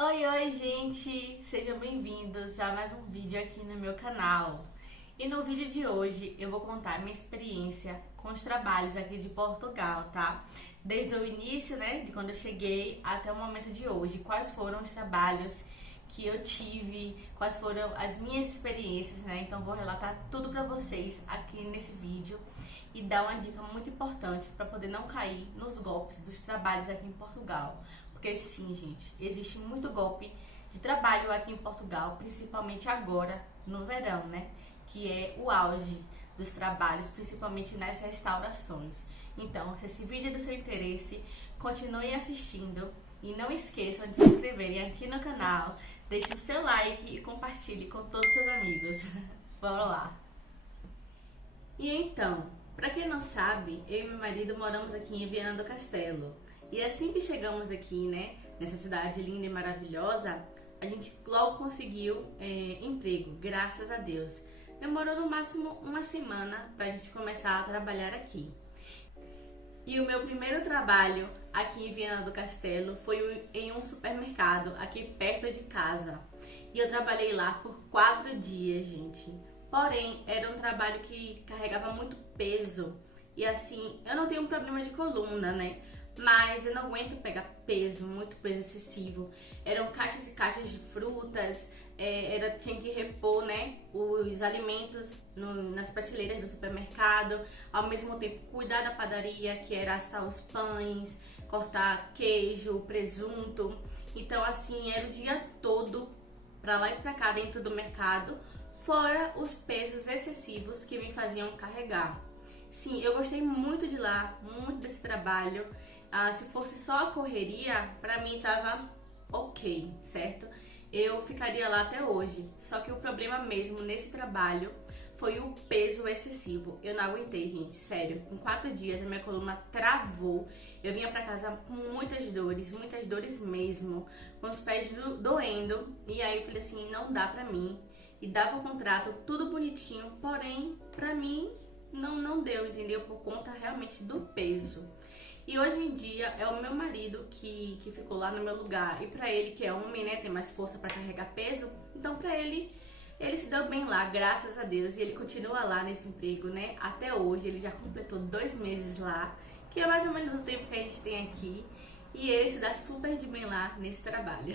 Oi, gente! Sejam bem-vindos a mais um vídeo aqui no meu canal. E no vídeo de hoje eu vou contar minha experiência com os trabalhos aqui de Portugal, tá? Desde o início, né, de quando eu cheguei até o momento de hoje. Quais foram os trabalhos que eu tive, quais foram as minhas experiências, né? Então vou relatar tudo pra vocês aqui nesse vídeo e dar uma dica muito importante para poder não cair nos golpes dos trabalhos aqui em Portugal. Porque sim, gente, existe muito golpe de trabalho aqui em Portugal, principalmente agora no verão, né? Que é o auge dos trabalhos, principalmente nas restaurações. Então, se esse vídeo é do seu interesse, continue assistindo e não esqueçam de se inscreverem aqui no canal, deixe o seu like e compartilhe com todos os seus amigos. Vamos lá! E então, para quem não sabe, eu e meu marido moramos aqui em Viana do Castelo. E assim que chegamos aqui, né, nessa cidade linda e maravilhosa, a gente logo conseguiu emprego, graças a Deus. Demorou no máximo uma semana pra gente começar a trabalhar aqui. E o meu primeiro trabalho aqui em Viana do Castelo foi em um supermercado aqui perto de casa. E eu trabalhei lá por 4 dias, gente. Porém, era um trabalho que carregava muito peso. E assim, eu não tenho um problema de coluna, né? Mas eu não aguento pegar peso, muito peso excessivo. Eram caixas e caixas de frutas, tinha que repor, né, os alimentos nas prateleiras do supermercado, ao mesmo tempo cuidar da padaria, que era assar os pães, cortar queijo, presunto. Então assim, era o dia todo pra lá e pra cá dentro do mercado, fora os pesos excessivos que me faziam carregar. Sim, eu gostei muito de lá, muito desse trabalho. Se fosse só a correria, pra mim tava ok, certo? Eu ficaria lá até hoje. Só que o problema mesmo nesse trabalho foi o peso excessivo. Eu não aguentei, gente, sério. Com 4 dias a minha coluna travou. Eu vinha pra casa com muitas dores mesmo, com os pés doendo. E aí eu falei assim, não dá pra mim. E dava o contrato, tudo bonitinho, porém, pra mim, não deu, entendeu? Por conta realmente do peso. E hoje em dia é o meu marido que ficou lá no meu lugar. E pra ele, que é homem, né, tem mais força pra carregar peso, então pra ele se deu bem lá, graças a Deus. E ele continua lá nesse emprego, né, até hoje. Ele já completou 2 meses lá, que é mais ou menos o tempo que a gente tem aqui. E ele se dá super de bem lá nesse trabalho.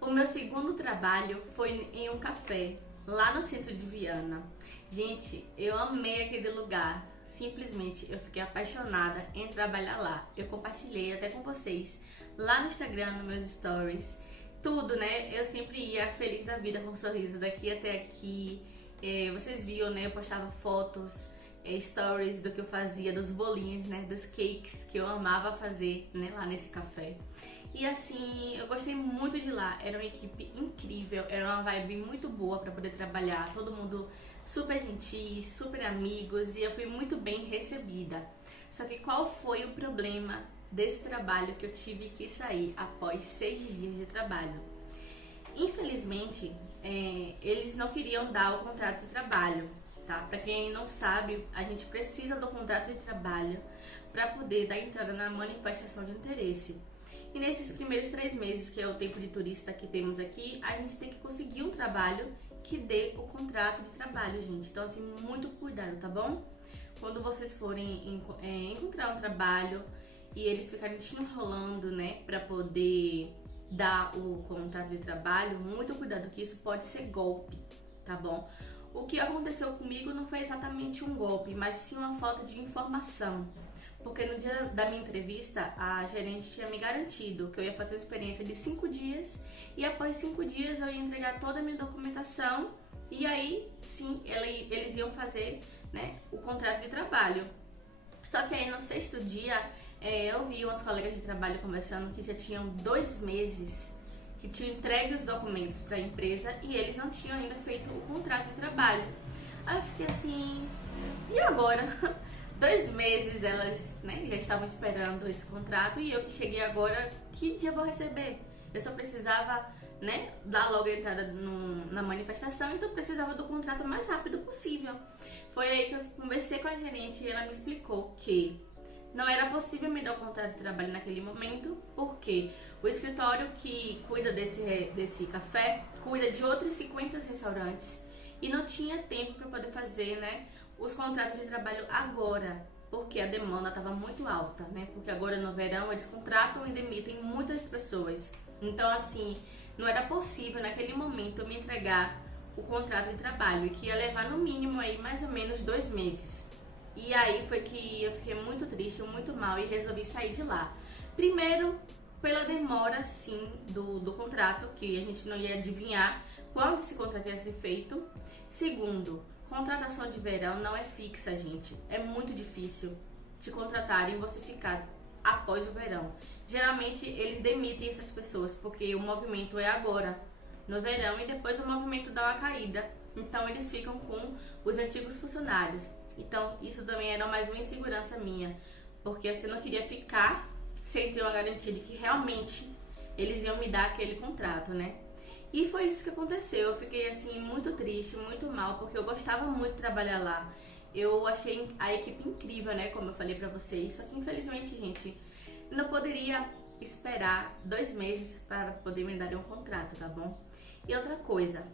O meu segundo trabalho foi em um café, lá no centro de Viana. Gente, eu amei aquele lugar. Simplesmente eu fiquei apaixonada em trabalhar lá. Eu compartilhei até com vocês lá no Instagram, nos meus stories. Tudo, né? Eu sempre ia feliz da vida com um sorriso daqui até aqui. Vocês viram, né? Eu postava fotos, stories do que eu fazia, dos bolinhos, né? Dos cakes que eu amava fazer, né? Lá nesse café. E assim, eu gostei muito de lá. Era uma equipe incrível, era uma vibe muito boa pra poder trabalhar. Todo mundo super gentis, super amigos, e eu fui muito bem recebida. Só que qual foi o problema desse trabalho que eu tive que sair após 6 dias de trabalho? Infelizmente, eles não queriam dar o contrato de trabalho, tá? Pra quem não sabe, a gente precisa do contrato de trabalho para poder dar entrada na manifestação de interesse. E nesses primeiros 3 meses, que é o tempo de turista que temos aqui, a gente tem que conseguir um trabalho que dê o contrato de trabalho, gente. Então, assim, muito cuidado, tá bom? Quando vocês forem encontrar um trabalho e eles ficarem te enrolando, né, pra poder dar o contrato de trabalho, muito cuidado, que isso pode ser golpe, tá bom? O que aconteceu comigo não foi exatamente um golpe, mas sim uma falta de informação. Porque no dia da minha entrevista, a gerente tinha me garantido que eu ia fazer uma experiência de 5 dias e após 5 dias eu ia entregar toda a minha documentação e aí sim eles iam fazer, né, o contrato de trabalho. Só que aí no 6º dia eu vi umas colegas de trabalho conversando que já tinham 2 meses que tinham entregue os documentos para a empresa e eles não tinham ainda feito o contrato de trabalho. Aí eu fiquei assim, e agora? 2 meses elas, né, já estavam esperando esse contrato e eu que cheguei agora, que dia eu vou receber? Eu só precisava, né, dar logo a entrada na manifestação, então eu precisava do contrato o mais rápido possível. Foi aí que eu conversei com a gerente e ela me explicou que não era possível me dar o contrato de trabalho naquele momento, porque O escritório que cuida desse café cuida de outros 50 restaurantes e não tinha tempo para poder fazer, né, os contratos de trabalho agora, porque a demanda estava muito alta, né? Porque agora no verão eles contratam e demitem muitas pessoas. Então, assim, não era possível naquele momento eu me entregar o contrato de trabalho, que ia levar no mínimo aí mais ou menos 2 meses. E aí foi que eu fiquei muito triste, muito mal e resolvi sair de lá. Primeiro, pela demora, sim, do contrato, que a gente não ia adivinhar quando esse contrato ia ser feito. Segundo, contratação de verão não é fixa, gente. É muito difícil te contratarem e você ficar após o verão. Geralmente eles demitem essas pessoas porque o movimento é agora, no verão, e depois o movimento dá uma caída. Então eles ficam com os antigos funcionários. Então isso também era mais uma insegurança minha, porque assim, eu não queria ficar sem ter uma garantia de que realmente eles iam me dar aquele contrato, né? E foi isso que aconteceu. Eu fiquei assim muito triste, muito mal, porque eu gostava muito de trabalhar lá. Eu achei a equipe incrível, né? Como eu falei pra vocês. Só que infelizmente, gente, não poderia esperar 2 meses para poder me dar um contrato, tá bom? E outra coisa,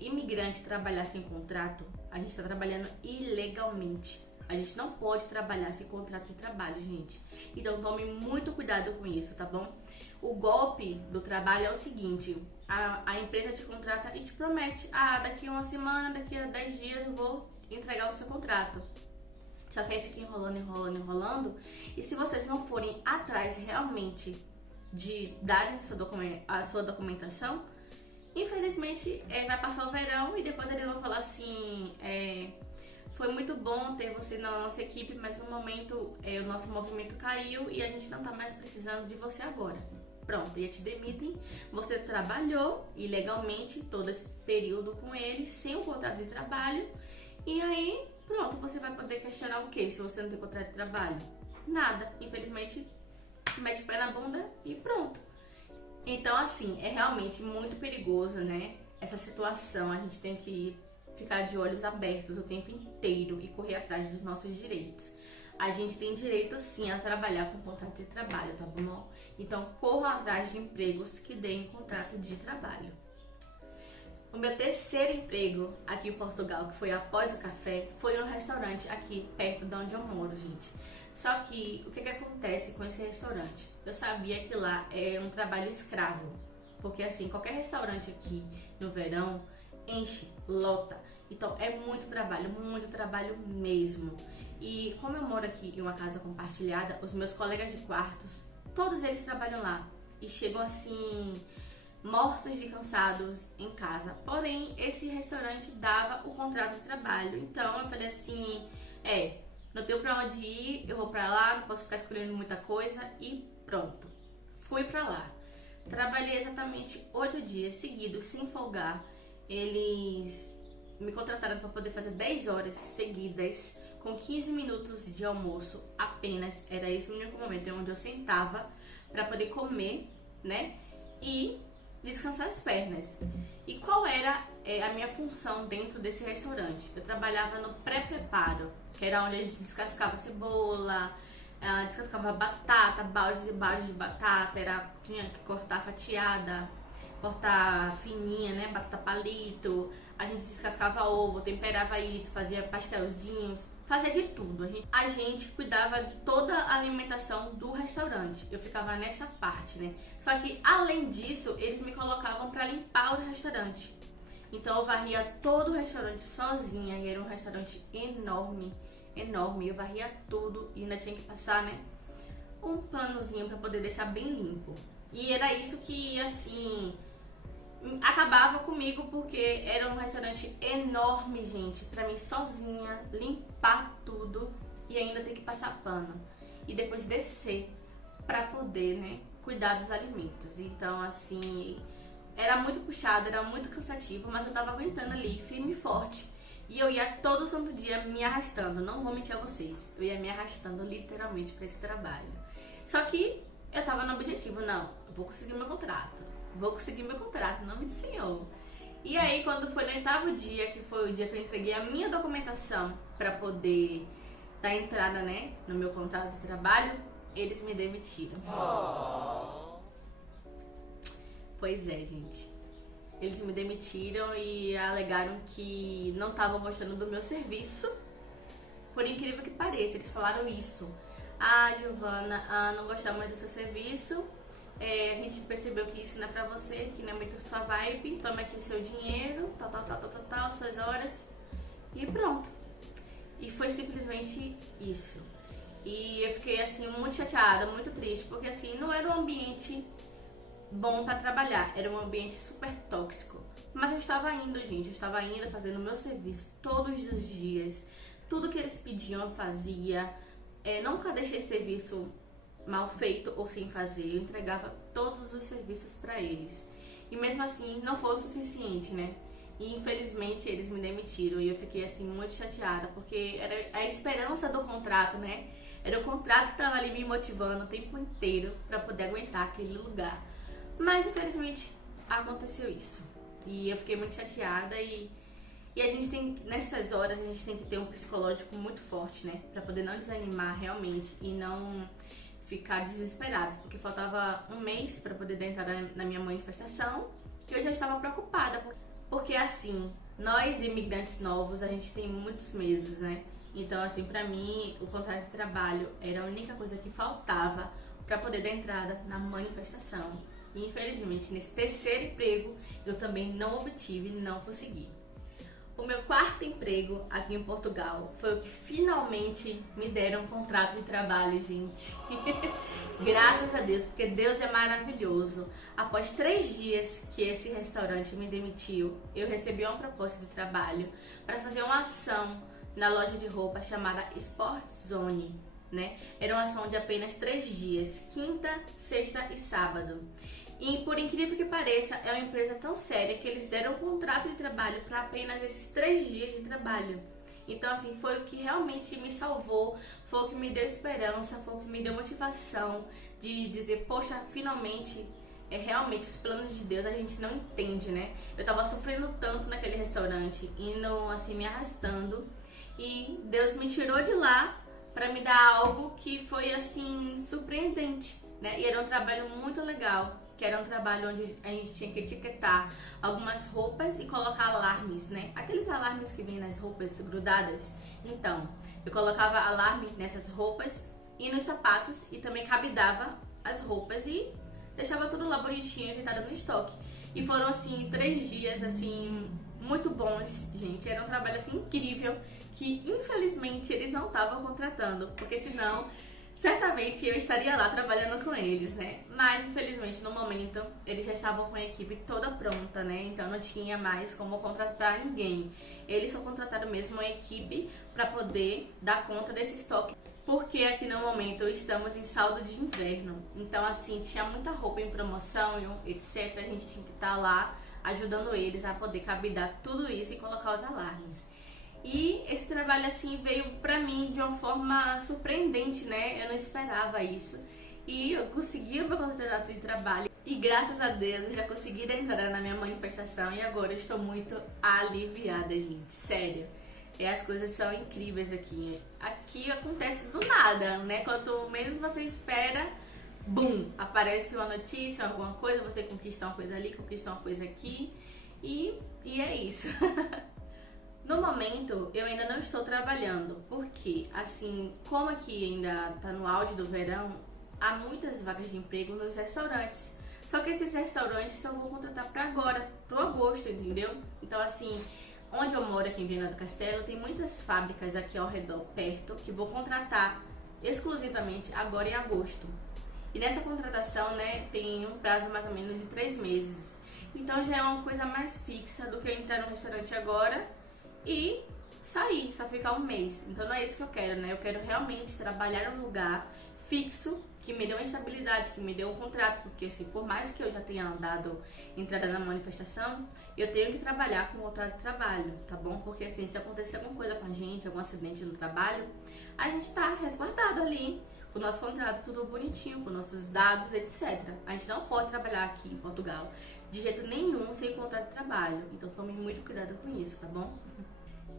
imigrante trabalhar sem contrato, a gente tá trabalhando ilegalmente. A gente não pode trabalhar sem contrato de trabalho, gente. Então tome muito cuidado com isso, tá bom? O golpe do trabalho é o seguinte: a empresa te contrata e te promete, daqui a uma semana, daqui a 10 dias eu vou entregar o seu contrato. Só que aí fica enrolando. E se vocês não forem atrás realmente de darem a sua documentação, infelizmente vai passar o verão e depois eles vão falar assim, foi muito bom ter você na nossa equipe, mas no momento o nosso movimento caiu e a gente não tá mais precisando de você agora. Pronto, e te demitem. Você trabalhou ilegalmente todo esse período com eles, sem o contrato de trabalho, e aí, pronto, você vai poder questionar o quê se você não tem contrato de trabalho? Nada, infelizmente, mete o pé na bunda e pronto. Então, assim, é realmente muito perigoso, né? Essa situação, a gente tem que ficar de olhos abertos o tempo inteiro e correr atrás dos nossos direitos. A gente tem direito, sim, a trabalhar com contrato de trabalho, tá bom? Então, corra atrás de empregos que deem contrato de trabalho. O meu terceiro emprego aqui em Portugal, que foi após o café, foi num restaurante aqui perto de onde eu moro, gente. Só que, o que acontece com esse restaurante? Eu sabia que lá é um trabalho escravo. Porque, assim, qualquer restaurante aqui no verão enche, lota. Então, é muito trabalho mesmo. E como eu moro aqui em uma casa compartilhada, os meus colegas de quartos, todos eles trabalham lá. E chegam, assim, mortos de cansados em casa. Porém, esse restaurante dava o contrato de trabalho. Então, eu falei assim, não tenho pra onde ir, eu vou pra lá, não posso ficar escolhendo muita coisa e pronto. Fui pra lá. Trabalhei exatamente 8 dias seguidos, sem folgar. Eles me contrataram para poder fazer 10 horas seguidas, com 15 minutos de almoço apenas. Era esse o único momento onde eu sentava para poder comer, né? E descansar as pernas. E qual era a minha função dentro desse restaurante? Eu trabalhava no pré-preparo, que era onde a gente descascava cebola, descascava batata, baldes e baldes de batata, tinha que cortar fatiada, cortar fininha, né, batata palito, a gente descascava ovo, temperava isso, fazia pastelzinhos, fazia de tudo. A gente cuidava de toda a alimentação do restaurante, eu ficava nessa parte, né. Só que além disso, eles me colocavam para limpar o restaurante. Então eu varria todo o restaurante sozinha, e era um restaurante enorme, eu varria tudo e ainda tinha que passar, né, um panozinho para poder deixar bem limpo. E era isso que, assim, acabava comigo, porque era um restaurante enorme, gente, pra mim sozinha, limpar tudo e ainda ter que passar pano. E depois descer pra poder, né, cuidar dos alimentos. Então, assim, era muito puxado, era muito cansativo, mas eu tava aguentando ali, firme e forte. E eu ia todo santo dia me arrastando, não vou mentir a vocês, eu ia me arrastando literalmente pra esse trabalho. Só que eu tava no objetivo, não, eu vou conseguir meu contrato, em nome do Senhor. E aí, quando foi no 8º dia, que foi o dia que eu entreguei a minha documentação pra poder dar entrada, né, no meu contrato de trabalho, eles me demitiram. Pois é, gente. Eles me demitiram e alegaram que não estavam gostando do meu serviço. Por incrível que pareça, eles falaram isso. Ah, Giovana, não gostamos do seu serviço. A gente percebeu que isso não é pra você, que não é muito sua vibe. Toma aqui seu dinheiro, tal, suas horas. E pronto. E foi simplesmente isso. E eu fiquei assim muito chateada, muito triste, porque assim não era um ambiente bom pra trabalhar, era um ambiente super tóxico. Mas eu estava indo, gente, eu estava indo fazendo o meu serviço todos os dias. Tudo que eles pediam eu fazia. Nunca deixei serviço mal feito ou sem fazer. Eu entregava todos os serviços pra eles. E mesmo assim não foi o suficiente, né? E infelizmente eles me demitiram e eu fiquei assim muito chateada, porque era a esperança do contrato, né? Era o contrato que tava ali me motivando o tempo inteiro pra poder aguentar aquele lugar. Mas infelizmente aconteceu isso. E eu fiquei muito chateada e a gente tem, nessas horas, a gente tem que ter um psicológico muito forte, né? Pra poder não desanimar realmente e não ficar desesperados. Porque faltava um mês pra poder entrar na minha manifestação e eu já estava preocupada. Porque assim, nós imigrantes novos, a gente tem muitos medos, né? Então assim, pra mim, o contrato de trabalho era a única coisa que faltava pra poder dar entrada na manifestação. E infelizmente, nesse terceiro emprego, eu também não obtive, não consegui. O meu quarto emprego aqui em Portugal foi o que finalmente me deram um contrato de trabalho, gente. Graças a Deus, porque Deus é maravilhoso. Após 3 dias que esse restaurante me demitiu, eu recebi uma proposta de trabalho para fazer uma ação na loja de roupa chamada Sport Zone, né? Era uma ação de apenas 3 dias, quinta, sexta e sábado. E por incrível que pareça, é uma empresa tão séria que eles deram um contrato de trabalho para apenas esses 3 dias de trabalho. Então assim, foi o que realmente me salvou, foi o que me deu esperança, foi o que me deu motivação de dizer, poxa, finalmente, realmente os planos de Deus a gente não entende, né? Eu tava sofrendo tanto naquele restaurante, indo assim, me arrastando, e Deus me tirou de lá para me dar algo que foi assim, surpreendente, né? E era um trabalho muito legal, que era um trabalho onde a gente tinha que etiquetar algumas roupas e colocar alarmes, né? Aqueles alarmes que vêm nas roupas grudadas. Então, eu colocava alarme nessas roupas e nos sapatos e também cabidava as roupas e deixava tudo lá bonitinho, ajeitado no estoque. E foram, assim, 3 dias, assim, muito bons, gente. Era um trabalho, assim, incrível que, infelizmente, eles não estavam contratando, porque senão certamente eu estaria lá trabalhando com eles, né? Mas, infelizmente, no momento, eles já estavam com a equipe toda pronta, né? Então, não tinha mais como contratar ninguém. Eles só contrataram mesmo a equipe para poder dar conta desse estoque. Porque aqui no momento estamos em saldo de inverno. Então, assim, tinha muita roupa em promoção, etc. A gente tinha que estar lá ajudando eles a poder cabidar tudo isso e colocar os alarmes. E esse trabalho assim veio pra mim de uma forma surpreendente, né? Eu não esperava isso. E eu consegui o meu contrato de trabalho. E graças a Deus eu já consegui entrar na minha manifestação. E agora eu estou muito aliviada, gente. Sério. E as coisas são incríveis aqui. Aqui acontece do nada, né? Quanto menos você espera, bum! Aparece uma notícia, alguma coisa, você conquista uma coisa ali, conquista uma coisa aqui. E é isso. No momento, eu ainda não estou trabalhando, porque, assim, como aqui ainda tá no auge do verão, há muitas vagas de emprego nos restaurantes. Só que esses restaurantes só vão contratar para agora, pro agosto, entendeu? Então, assim, onde eu moro aqui em Viana do Castelo, tem muitas fábricas aqui ao redor, perto, que vou contratar exclusivamente agora em agosto. E nessa contratação, né, tem um prazo mais ou menos de 3 meses. Então já é uma coisa mais fixa do que eu entrar no restaurante agora e sair, só ficar um mês. Então não é isso que eu quero, né? Eu quero realmente trabalhar num lugar fixo, que me dê uma estabilidade, que me dê um contrato, porque assim, por mais que eu já tenha dado entrada na manifestação, eu tenho que trabalhar com o contrato de trabalho, tá bom? Porque assim, se acontecer alguma coisa com a gente, algum acidente no trabalho, a gente tá resguardado ali, com o nosso contrato tudo bonitinho, com nossos dados, etc. A gente não pode trabalhar aqui em Portugal de jeito nenhum sem contrato de trabalho, então tome muito cuidado com isso, tá bom?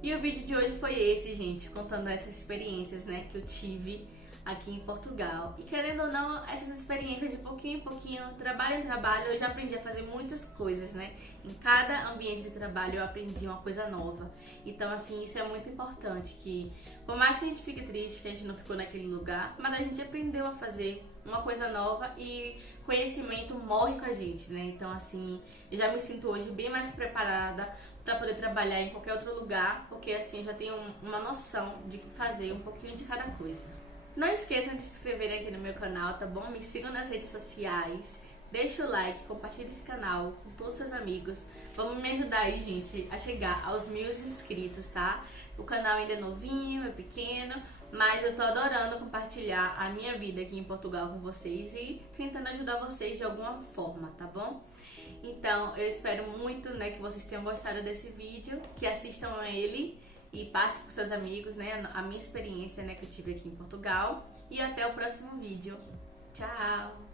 E o vídeo de hoje foi esse, gente, contando essas experiências, né, que eu tive aqui em Portugal. E querendo ou não, essas experiências de pouquinho em pouquinho, trabalho em trabalho, eu já aprendi a fazer muitas coisas, né? Em cada ambiente de trabalho eu aprendi uma coisa nova. Então, assim, isso é muito importante, que por mais que a gente fique triste, que a gente não ficou naquele lugar, mas a gente aprendeu a fazer uma coisa nova e conhecimento morre com a gente, né? Então, assim, eu já me sinto hoje bem mais preparada para poder trabalhar em qualquer outro lugar, porque assim eu já tenho uma noção de fazer um pouquinho de cada coisa. Não esqueçam de se inscreverem aqui no meu canal, tá bom? Me sigam nas redes sociais, deixa o like, compartilhe esse canal com todos os seus amigos. Vamos me ajudar aí, gente, a chegar aos 1000 inscritos, tá? O canal ainda é novinho, é pequeno, mas eu tô adorando compartilhar a minha vida aqui em Portugal com vocês e tentando ajudar vocês de alguma forma, tá bom? Então, eu espero muito, né, que vocês tenham gostado desse vídeo, que assistam a ele e passem para seus amigos, né, a minha experiência, né, que eu tive aqui em Portugal. E até o próximo vídeo. Tchau!